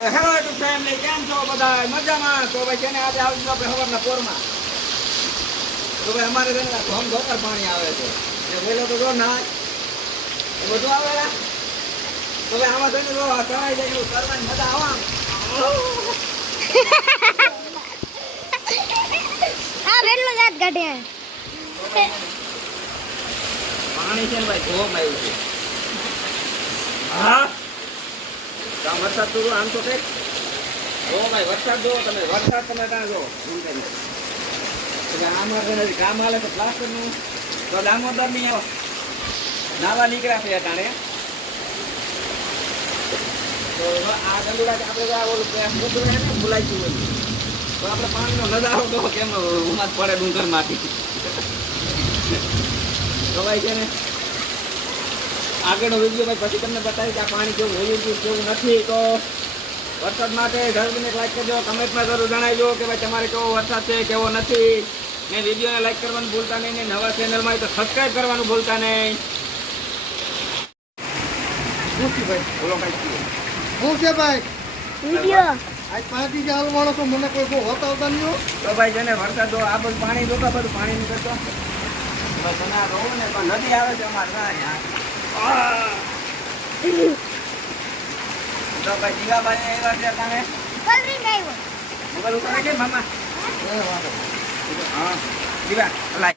Hello YouTube family કેમ છો બધા મજામાં? તો ભાઈ આજે આવી આપણે સવારના પોરમાં. તો ભાઈ અમારે છે ને ધોમ ધોતર પાણી આવે છે. વેલો તો જો ના એ બધું આવે તો ભાઈ આમાં છે જો આ જાય એવું કરવાની મજા આવે હા કાઢે. પાણી છે ને ભાઈ ધોમ આવ્યું છે. હા? તો આ વરસાદ તો આમ તો કંઈક. જો ભાઈ, વરસાદ જો તમે, વરસાદ તમે ત્યાં જો શું કરી એટલે આમાં હાલે તો પ્લાસ્ટરનું તો દામોદરની આવો. નાવા નીકળ્યા છે તાણે તો આ ગંદુડા આપણે ઓલું ભૂલાઈ ગયું તો આપણે પાણીનો નજારો તો કેમ, ઉમાદ પડે ડુંગરમાંથી. તો ભાઈ છે ને આગળનો વીડિયો ભાઈ પછી તમને બતાવી કે આ પાણી કેવું હોવું જોઈએ કેવું નથી. તો વરસાદ માટે જલ્દીને લાઈક કરજો કમેન્ટમાં જરૂર જણાવજો કે ભાઈ તમારે કેવો વરસાદ છે કેવો નથી. ને વિડીયોને લાઈક કરવાનું ભૂલતા નહીં ને નવા ચેનલમાં તો સબસ્ક્રાઈબ કરવાનું ભૂલતા નહીં. ભાઈ? બોલો કાંઈ શું છે ભાઈ? વિડિયો. આજ પાંચ દી હાલ માણો તો મને કોઈ બહુ હોતા નહીં તો ભાઈ છે ને વરસાદ આ બધું પાણી જોતા બધું પાણી નીકળતો. બસ ના રહો ને પણ નદી આવે છે અમારે ના યાર! તો ભાઈ જીવાભાઈ એવા છે તમે કલરિંગ આવ્યો. મોબાઈલ ઉપર કે મામા. નહીં. હા. જીવા લાય.